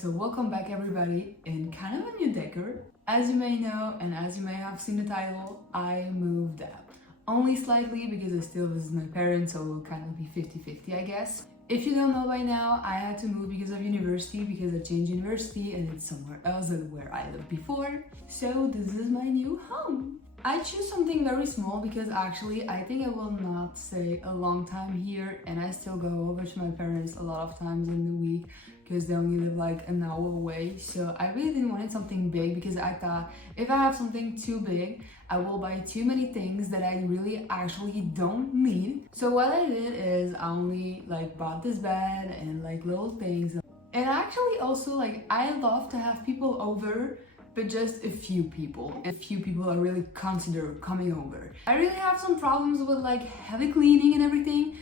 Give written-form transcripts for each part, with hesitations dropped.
So welcome back everybody in kind of a new decor. As you may know and as you may have seen the title, I moved out. Only slightly because I still visit my parents, so it will kind of be 50-50 I guess. If you don't know by now, I had to move because of university, because I changed university and it's somewhere else than where I lived before. So this is my new home. I choose something very small because actually I think I will not stay a long time here, and I still go over to my parents a lot of times in the week because they only live like an hour away. So I really didn't want something big because I thought if I have something too big, I will buy too many things that I really actually don't need. So what I did is I only like bought this bed and like little things. And actually also like I love to have people over, but just a few people. A few people I really consider coming over. I really have some problems with like heavy cleaning and everything,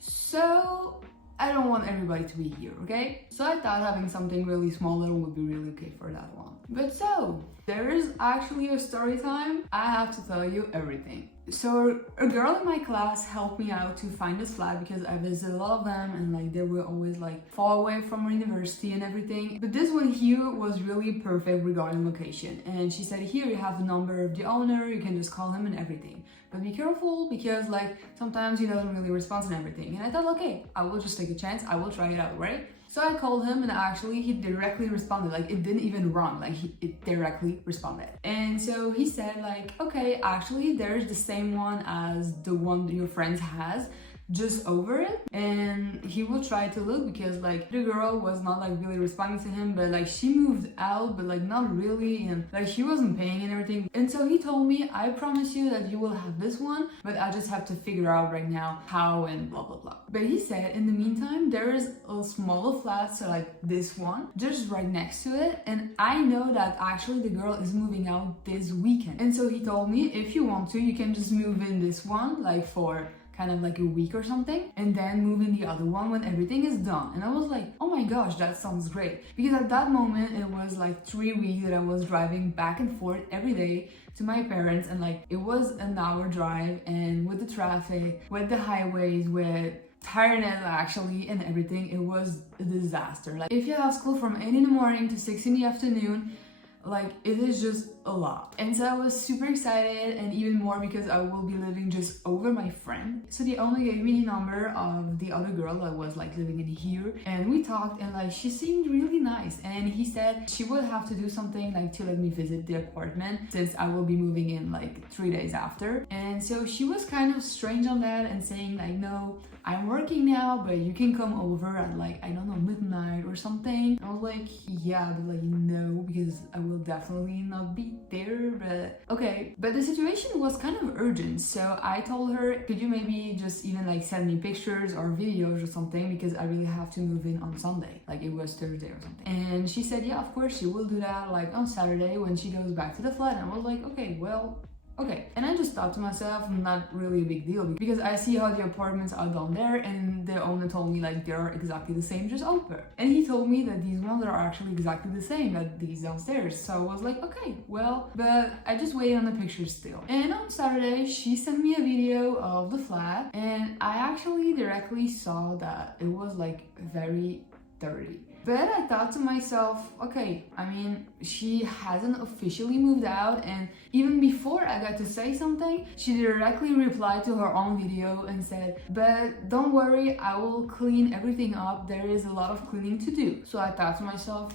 so I don't want everybody to be here, okay? So I thought having something really smaller would be really okay for that one. But so, there is actually a story time. I have to tell you everything. So a girl in my class helped me out to find this flat because I visited a lot of them and like they were always like far away from university and everything. But this one here was really perfect regarding location. And she said, here you have the number of the owner, you can just call him and everything. But be careful because like sometimes he doesn't really respond to everything. And I thought, okay, I will just take a chance, I will try it out, right? So I called him and actually he directly responded, like it didn't even run, like it directly responded. And so he said like, okay, actually there's the same one as the one that your friend has, just over it, and he will try to look because like the girl was not like really responding to him, but like she moved out but like not really, and like she wasn't paying and everything. And so he told me, I promise you that you will have this one, but I just have to figure out right now how and blah blah blah. But he said in the meantime there is a smaller flat, so like this one just right next to it, and I know that actually the girl is moving out this weekend. And so he told me, if you want to, you can just move in this one like for kind of like a week or something, and then move in the other one when everything is done. And I was like, oh my gosh, that sounds great. Because at that moment, it was like 3 weeks that I was driving back and forth every day to my parents, and like it was an hour drive, and with the traffic, with the highways, with tiredness actually and everything, it was a disaster. Like if you have school from 8 in the morning to 6 in the afternoon, like it is just a lot. And so I was super excited, and even more because I will be living just over my friend. So they only gave me the number of the other girl that was like living in here, and we talked, and like she seemed really nice. And he said she would have to do something like to let me visit the apartment since I will be moving in like 3 days after. And so she was kind of strange on that and saying like, no, I'm working now, but you can come over at like, I don't know, midnight or something. I was like, yeah, but like no, because I will definitely not be there, but okay. But the situation was kind of urgent, so I told her, could you maybe just even like send me pictures or videos or something, because I really have to move in on Sunday, like it was Thursday or something. And she said, yeah, of course she will do that like on Saturday when she goes back to the flat. And I was like, okay, well, okay. And I just thought to myself, not really a big deal, because I see how the apartments are done there, and the owner told me like they're exactly the same, just over. And he told me that these ones are actually exactly the same as these downstairs. So I was like, okay, well, but I just waited on the pictures still. And on Saturday, she sent me a video of the flat, and I actually directly saw that it was like very dirty. But I thought to myself, okay, I mean, she hasn't officially moved out, and even before I got to say something, she directly replied to her own video and said, but don't worry, I will clean everything up, there is a lot of cleaning to do. So I thought to myself,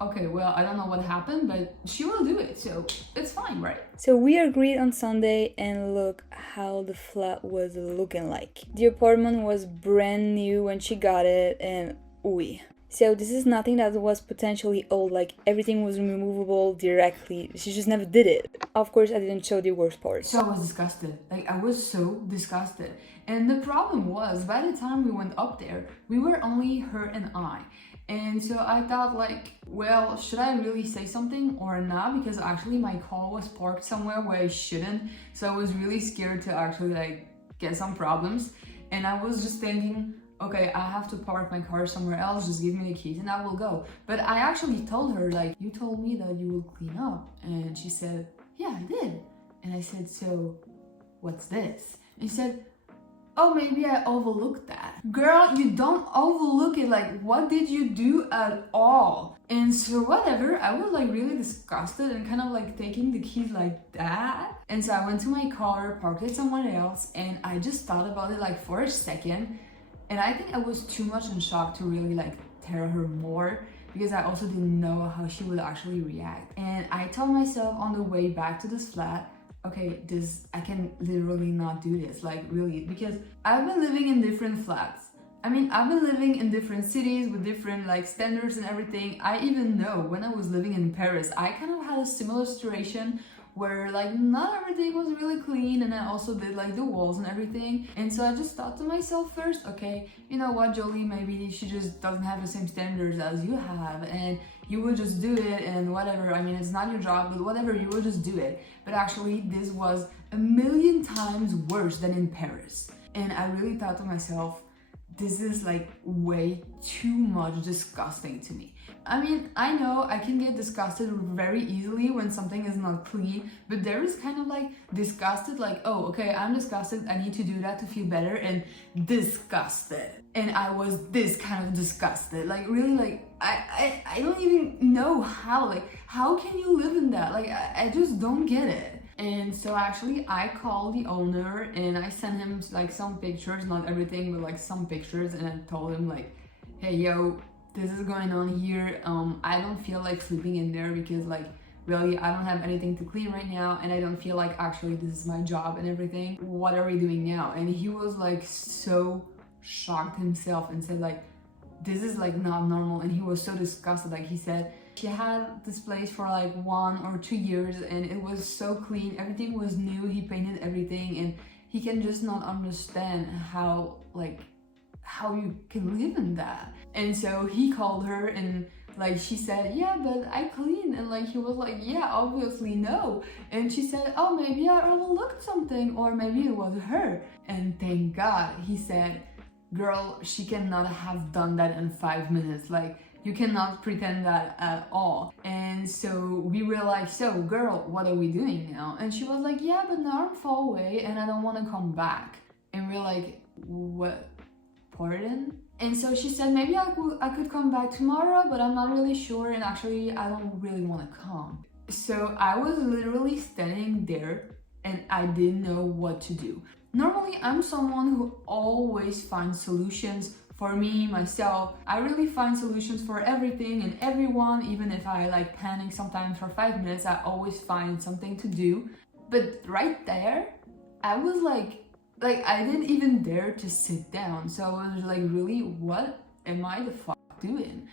okay, well, I don't know what happened, but she will do it, so it's fine, right? So we agreed on Sunday, and look how the flat was looking like. The apartment was brand new when she got it, and oui. So this is nothing that was potentially old, like everything was removable directly. She just never did it. Of course, I didn't show the worst part. So I was disgusted. Like I was so disgusted. And the problem was, by the time we went up there, we were only her and I. And so I thought like, well, should I really say something or not? Because actually my car was parked somewhere where I shouldn't. So I was really scared to actually like get some problems. And I was just thinking, okay, I have to park my car somewhere else, just give me the keys and I will go. But I actually told her, like, you told me that you will clean up. And she said, yeah, I did. And I said, so what's this? And she said, oh, maybe I overlooked that. Girl, you don't overlook it. Like, what did you do at all? And so whatever, I was like really disgusted and kind of like taking the keys like that. And so I went to my car, parked it somewhere else, and I just thought about it like for a second. And I think I was too much in shock to really like tell her more, because I also didn't know how she would actually react. And I told myself on the way back to this flat, okay, I can literally not do this, like really, because I've been living in different flats. I mean, I've been living in different cities with different like standards and everything. I even know when I was living in Paris, I kind of had a similar situation where like not everything was really clean, and I also did like the walls and everything. And so I just thought to myself first, okay, you know what, Jolie, maybe she just doesn't have the same standards as you have, and you will just do it and whatever. I mean, it's not your job, but whatever, you will just do it. But actually this was a million times worse than in Paris. And I really thought to myself, this is like way too much disgusting to me. I mean, I know I can get disgusted very easily when something is not clean, but there is kind of like disgusted, like, oh, okay, I'm disgusted, I need to do that to feel better, and disgusted. And I was this kind of disgusted, like really, like, I don't even know how, like, how can you live in that? Like, I just don't get it. And so actually I called the owner and I sent him like some pictures, not everything, but like some pictures, and I told him like, hey, yo, this is going on here. I don't feel like sleeping in there because like really I don't have anything to clean right now, and I don't feel like actually this is my job and everything. What are we doing now? And he was like so shocked himself and said like, this is like not normal. And he was so disgusted. Like he said, she had this place for like 1 or 2 years and it was so clean, everything was new, he painted everything, and he can just not understand how you can live in that. And so he called her and like she said, yeah, but I clean. And like he was like, yeah, obviously no. And she said, oh, maybe I overlooked something, or maybe it was her. And thank God, he said, girl, she cannot have done that in 5 minutes. Like, you cannot pretend that at all. And so we were like, so girl, what are we doing now? And she was like, yeah, but now I'm far away and I don't want to come back. And we're like, what? Pardon? And so she said, maybe I could come back tomorrow, but I'm not really sure, and actually I don't really want to come. So I was literally standing there and I didn't know what to do. Normally I'm someone who always finds solutions for me, myself. I really find solutions for everything and everyone. Even if I like panic sometimes for 5 minutes, I always find something to do. But right there, I was like I didn't even dare to sit down. So I was like, really, what am I the fuck doing?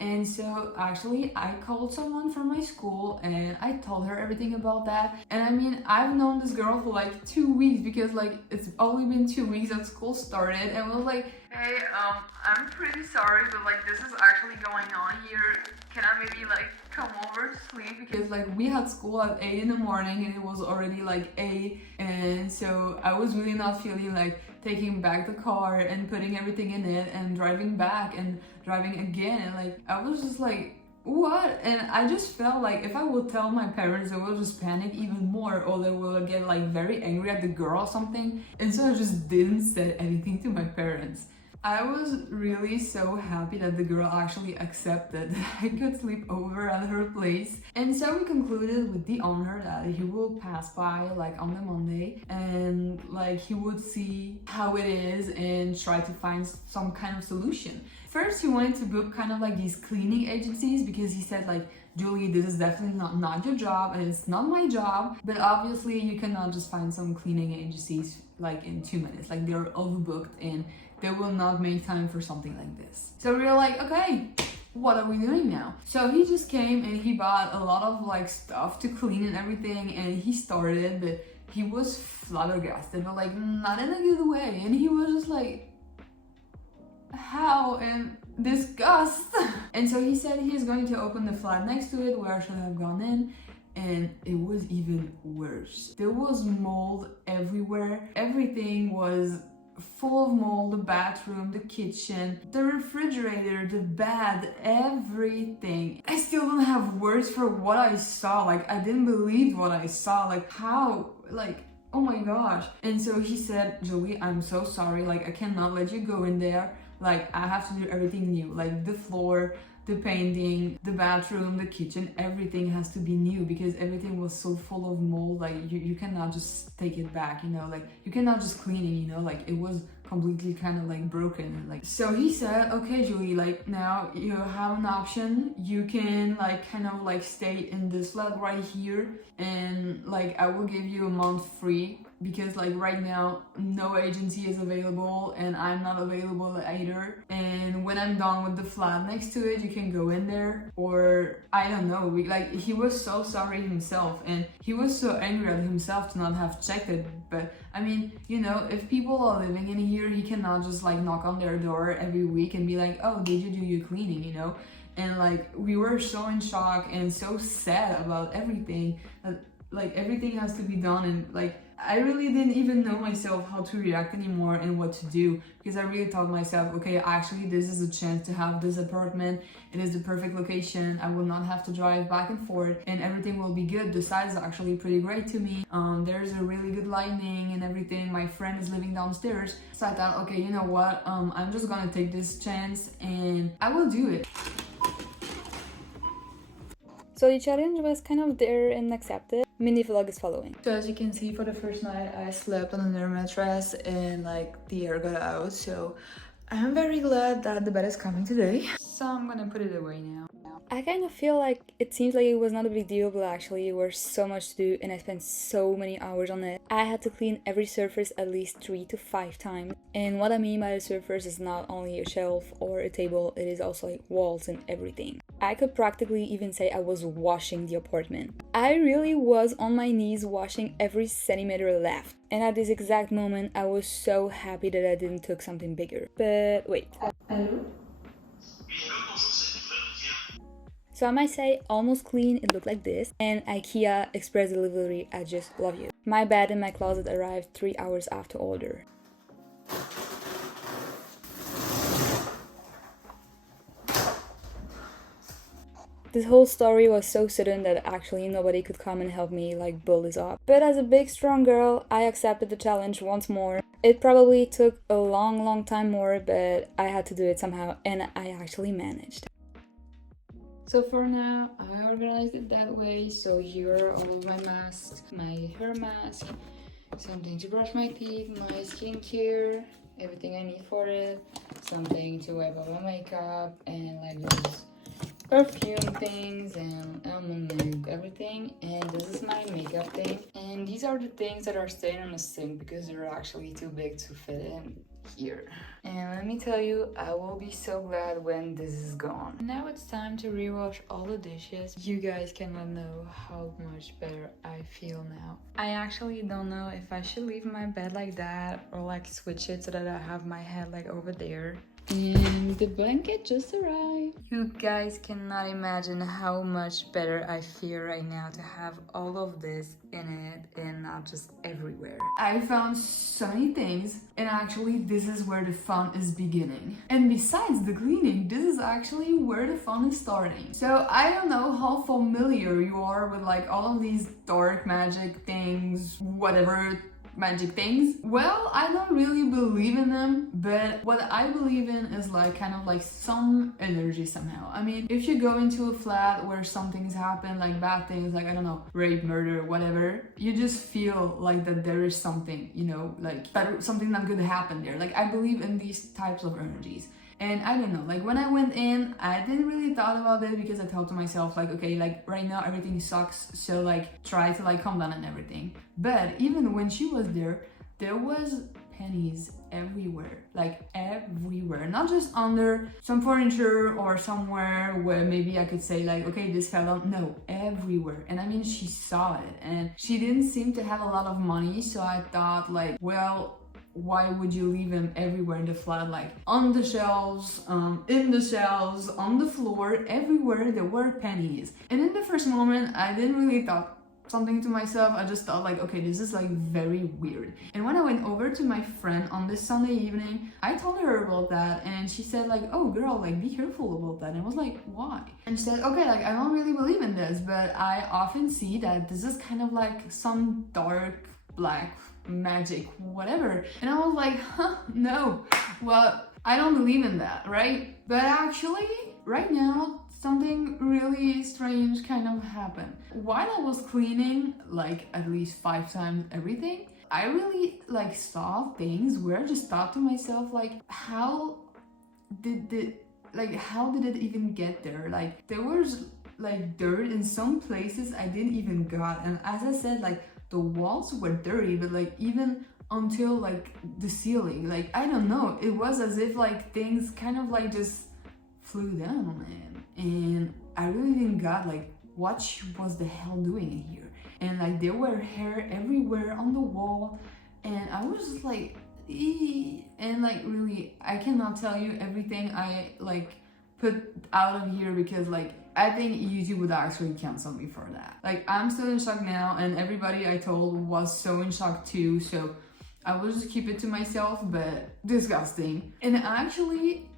And so actually I called someone from my school and I told her everything about that. And I mean, I've known this girl for like 2 weeks, because like it's only been 2 weeks that school started, and was like, hey, I'm pretty sorry, but like this is actually going on here. Can I maybe like come over to sleep? Because like we had school at 8 in the morning and it was already like 8, and so I was really not feeling like taking back the car and putting everything in it and driving back and driving again. And like I was just like, what? And I just felt like if I would tell my parents, they will just panic even more, or they will get like very angry at the girl or something. And so I just didn't say anything to my parents. I was really so happy that the girl actually accepted that I could sleep over at her place. And so we concluded with the owner that he will pass by like on the Monday, and like he would see how it is and try to find some kind of solution. First, he wanted to book kind of like these cleaning agencies, because he said like, Julie, this is definitely not your job and it's not my job, but obviously you cannot just find some cleaning agencies like in 2 minutes. Like they're overbooked and they will not make time for something like this. So we were like, okay, what are we doing now? So he just came and he bought a lot of like stuff to clean and everything, and he started, but he was flabbergasted, but like not in a good way. And he was just like, how? And disgust. And so he said he's going to open the flat next to it where I should have gone in, and it was even worse. There was mold everywhere. Everything was full of mold. The bathroom, the kitchen, the refrigerator, the bed, everything. I still don't have words for what I saw. Like, I didn't believe what I saw. Like, how? Like, oh my gosh. And so he said, Julie, I'm so sorry, like I cannot let you go in there, like I have to do everything new, like the floor, the painting, the bathroom, the kitchen, everything has to be new because everything was so full of mold. Like you cannot just take it back, you know, like you cannot just clean it, you know, like it was completely kind of like broken. Like, so he said, okay, Julie, like now you have an option. You can like kind of like stay in this flat right here, and like I will give you a month free because like right now no agency is available and I'm not available either. And when I'm done with the flat next to it, you can go in there, or I don't know. Like he was so sorry himself, and he was so angry at himself to not have checked it. But I mean, you know, if people are living in here, he cannot just like knock on their door every week and be like, oh, did you do your cleaning, you know? And like we were so in shock and so sad about everything that like everything has to be done. And like I really didn't even know myself how to react anymore and what to do, because I really thought myself, okay, actually this is a chance to have this apartment. It is the perfect location. I will not have to drive back and forth and everything will be good. The size is actually pretty great to me. There's a really good lighting and everything. My friend is living downstairs. So I thought, okay, you know what? I'm just gonna take this chance and I will do it. So the challenge was kind of there and accepted. Mini vlog is following. So as you can see, for the first night I slept on another mattress and like the air got out. So I'm very glad that the bed is coming today. So I'm gonna put it away now. I kind of feel like it seems like it was not a big deal, but actually it was so much to do and I spent so many hours on it. I had to clean every surface at least 3 to 5 times. And what I mean by the surface is not only a shelf or a table, it is also like walls and everything. I could practically even say I was washing the apartment. I really was on my knees washing every centimeter left. And at this exact moment, I was so happy that I didn't took something bigger. But wait. Hello? So I might say almost clean, it looked like this. And IKEA express delivery, I just love you. My bed in my closet arrived 3 hours after order. This whole story was so sudden that actually nobody could come and help me like build this up. But as a big strong girl, I accepted the challenge once more. It probably took a long time more, but I had to do it somehow and I actually managed. So for now, I organized it that way. So here are all of my masks, my hair mask, something to brush my teeth, my skincare, everything I need for it, something to wipe off my makeup, and like those perfume things and almond milk, everything. And this is my makeup thing. And these are the things that are staying on the sink because they're actually too big to fit in here. And let me tell you, I will be so glad when this is gone. Now it's time to rewash all the dishes. You guys cannot know how much better I feel now. I actually don't know if I should leave my bed like that or like switch it so that I have my head like over there. And the blanket just arrived. You guys cannot imagine how much better I feel right now to have all of this in it and not just everywhere. I found so many things, and actually this is where the fun is beginning. And besides the cleaning, this is actually where the fun is starting. So I don't know how familiar you are with like all of these dark magic things, whatever magic things. Well, I don't really believe in them, but what I believe in is like kind of like some energy somehow. I mean, if you go into a flat where something's happened, like bad things, like I don't know, rape, murder, whatever, you just feel like that there is something, you know, like that something not good happened there. Like I believe in these types of energies. And I don't know, like when I went in, I didn't really thought about it because I thought to myself like, okay, like right now everything sucks, so like try to like calm down and everything. But even when she was there was pennies everywhere, like everywhere, not just under some furniture or somewhere where maybe I could say like, okay, this fell down. No, everywhere. And I mean, she saw it and she didn't seem to have a lot of money, so I thought like, well, why would you leave them everywhere in the flat, like on the shelves, in the shelves, on the floor, everywhere there were pennies. And in the first moment, I didn't really thought something to myself. I just thought like, okay, this is like very weird. And when I went over to my friend on this Sunday evening, I told her about that and she said like, oh girl, like be careful about that. And I was like, why? And she said, okay, like I don't really believe in this, but I often see that this is kind of like some dark black magic, whatever. And I was like, no, well, I don't believe in that, right? But actually, right now, something really strange kind of happened. While I was cleaning, like at least 5 times everything, I really like saw things where I just thought to myself, like, how did it even get there? Like, there was like dirt in some places I didn't even got, and as I said, like the walls were dirty, but like even until like the ceiling, like I don't know, it was as if like things kind of like just flew down, man. And I really didn't got like what she was the hell doing in here. And like there were hair everywhere on the wall, and I was just like, eee. And like really, I cannot tell you everything I like put out of here, because like I think YouTube would actually cancel me for that. Like, I'm still in shock now, and everybody I told was so in shock too, so I will just keep it to myself, but disgusting. And actually,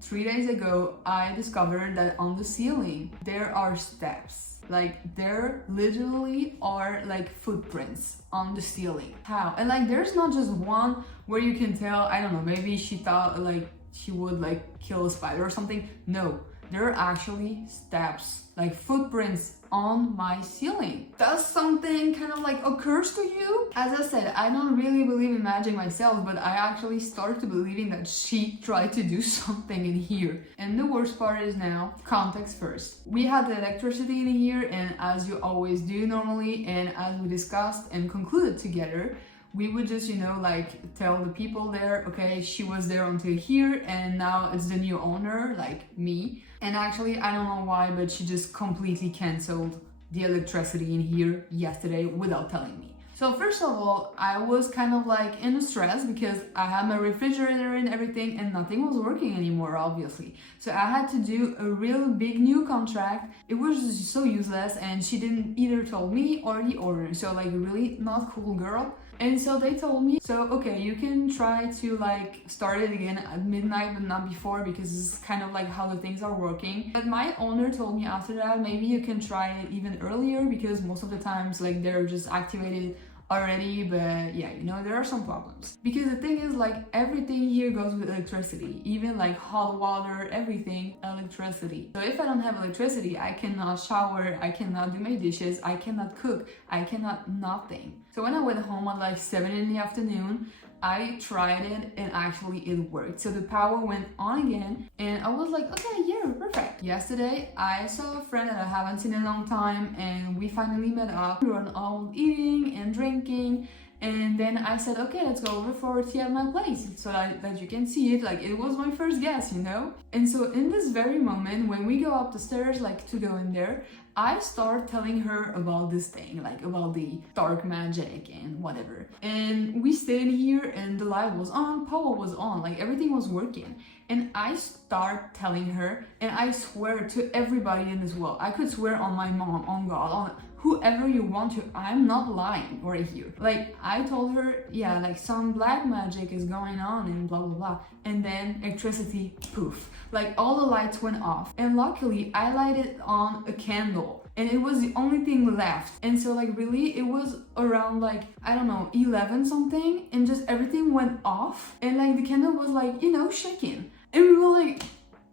3 days ago, I discovered that on the ceiling, there are steps. Like, there literally are like footprints on the ceiling. How? And like, there's not just one where you can tell, I don't know, maybe she thought like she would like kill a spider or something. No, there are actually steps, like footprints on my ceiling. Does something kind of like occurs to you? As I said, I don't really believe in magic myself, but I actually started believing that she tried to do something in here. And the worst part is now, context first. We had the electricity in here, and as you always do normally, and as we discussed and concluded together, we would just, you know, like tell the people there, okay, she was there until here, and now it's the new owner, like me. And actually, I don't know why, but she just completely canceled the electricity in here yesterday without telling me. So first of all, I was kind of like in stress because I had my refrigerator and everything, and nothing was working anymore, obviously. So I had to do a real big new contract. It was just so useless, and she didn't either tell me or the owner. So like, really not cool girl. And so they told me, so okay, you can try to like start it again at midnight, but not before, because this is kind of like how the things are working. But my owner told me after that, maybe you can try it even earlier, because most of the times like they're just activated already. But yeah, you know, there are some problems, because the thing is, like, everything here goes with electricity, even like hot water, everything, electricity. So if I don't have electricity, I cannot shower, I cannot do my dishes, I cannot cook, I cannot nothing. So when I went home at like 7 in the afternoon, I tried it, and actually it worked. So the power went on again, and I was like, okay, yeah, perfect. Yesterday, I saw a friend that I haven't seen in a long time, and we finally met up. We were all eating and drinking, and then I said, okay, let's go over for tea at my place, so that you can see it. Like, it was my first guest, you know? And so in this very moment, when we go up the stairs, like to go in there, I start telling her about this thing, like about the dark magic and whatever. And we stayed here, and the light was on, power was on, like everything was working. And I start telling her, and I swear to everybody in this world, I could swear on my mom, on God, on whoever you want to, I'm not lying right here. Like, I told her, yeah, like some black magic is going on and blah, blah, blah. And then electricity, poof. Like, all the lights went off. And luckily, I lighted on a candle, and it was the only thing left. And so, like, really, it was around, like, I don't know, 11 something, and just everything went off. And, like, the candle was, like, you know, shaking. And we were like,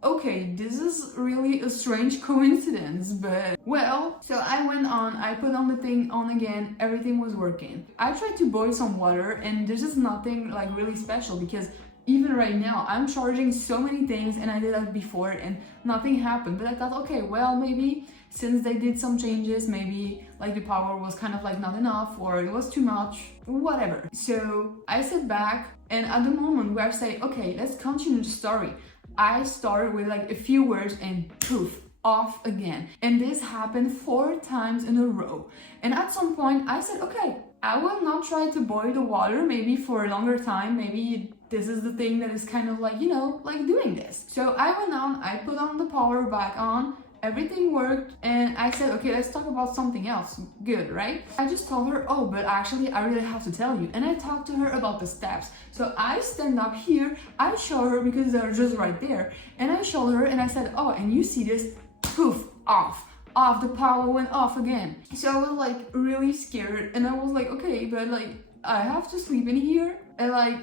okay, this is really a strange coincidence, but well. So I went on, I put on the thing on again, everything was working. I tried to boil some water, and there's just nothing like really special, because even right now I'm charging so many things, and I did that before and nothing happened. But I thought, okay, well, maybe since they did some changes, maybe like the power was kind of like not enough, or it was too much, whatever. So I sat back, and at the moment where I say, okay, let's continue the story, I started with like a few words, and poof, off again. And this happened 4 times in a row. And at some point I said, okay, I will not try to boil the water maybe for a longer time. Maybe this is the thing that is kind of like, you know, like doing this. So I went on, I put on the power back on, everything worked, and I said, okay, let's talk about something else. Good, right? I just told her, oh, but actually I really have to tell you. And I talked to her about the steps. So I stand up here, I show her, because they're just right there, and I showed her, and I said, oh, and you see this, poof, off. off, the power went off again. So I was like really scared, and I was like, okay, but like I have to sleep in here, and like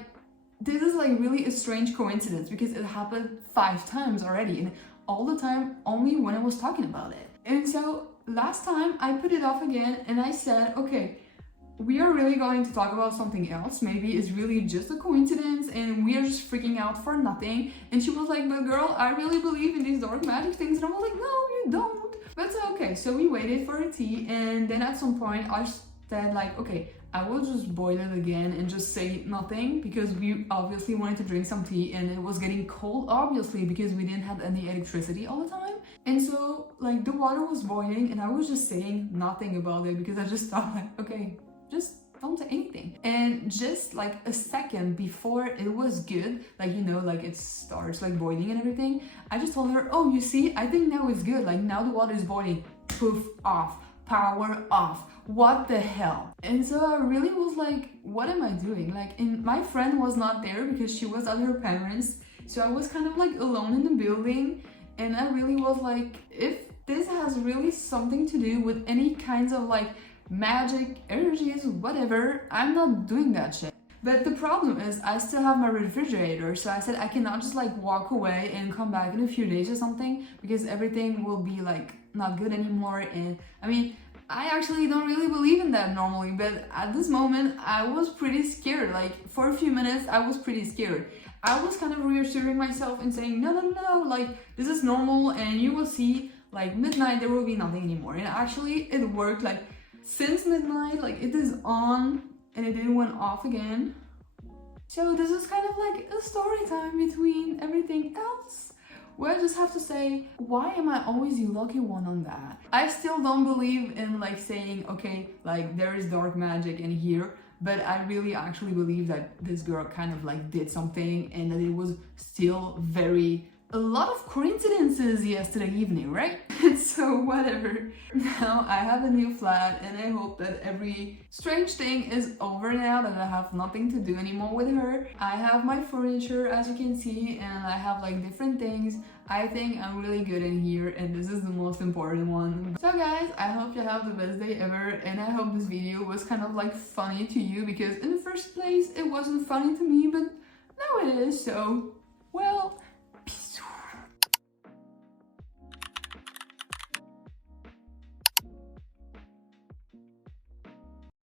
this is like really a strange coincidence because it happened 5 times already, and all the time only when I was talking about it. And so last time I put it off again, and I said, okay, we are really going to talk about something else. Maybe it's really just a coincidence and we are just freaking out for nothing. And she was like, but girl, I really believe in these dark magic things. And I was like, no, you don't. But okay, so we waited for a tea, and then at some point I said like, okay, I will just boil it again and just say nothing, because we obviously wanted to drink some tea and it was getting cold, obviously, because we didn't have any electricity all the time. And so like the water was boiling and I was just saying nothing about it because I just thought like, okay, just don't say anything. And just like a second before it was good, like, you know, like it starts like boiling and everything, I just told her, oh, you see, I think now it's good. Like now the water is boiling. Poof, off. Power off. What the hell? And so I really was like, what am I doing? Like, and my friend was not there because she was at her parents. So I was kind of like alone in the building. And I really was like, if this has really something to do with any kinds of like magic, energies, whatever, I'm not doing that shit. But the problem is I still have my refrigerator, so I said I cannot just like walk away and come back in a few days or something, because everything will be like not good anymore. And I mean, I actually don't really believe in that normally, but at this moment I was pretty scared. Like for a few minutes I was pretty scared. I was kind of reassuring myself and saying, no, like this is normal and you will see, like midnight there will be nothing anymore. And actually it worked. Like since midnight, like it is on and it didn't went off again. So this is kind of like a story time between everything else, where I just have to say, why am I always the lucky one on that? I still don't believe in like saying, okay, like there is dark magic in here, but I really actually believe that this girl kind of like did something, and that it was still a lot of coincidences yesterday evening, right? So whatever. Now I have a new flat, and I hope that every strange thing is over now, that I have nothing to do anymore with her. I have my furniture, as you can see, and I have like different things. I think I'm really good in here, and this is the most important one. So guys, I hope you have the best day ever, and I hope this video was kind of like funny to you, because in the first place it wasn't funny to me, but now it is. So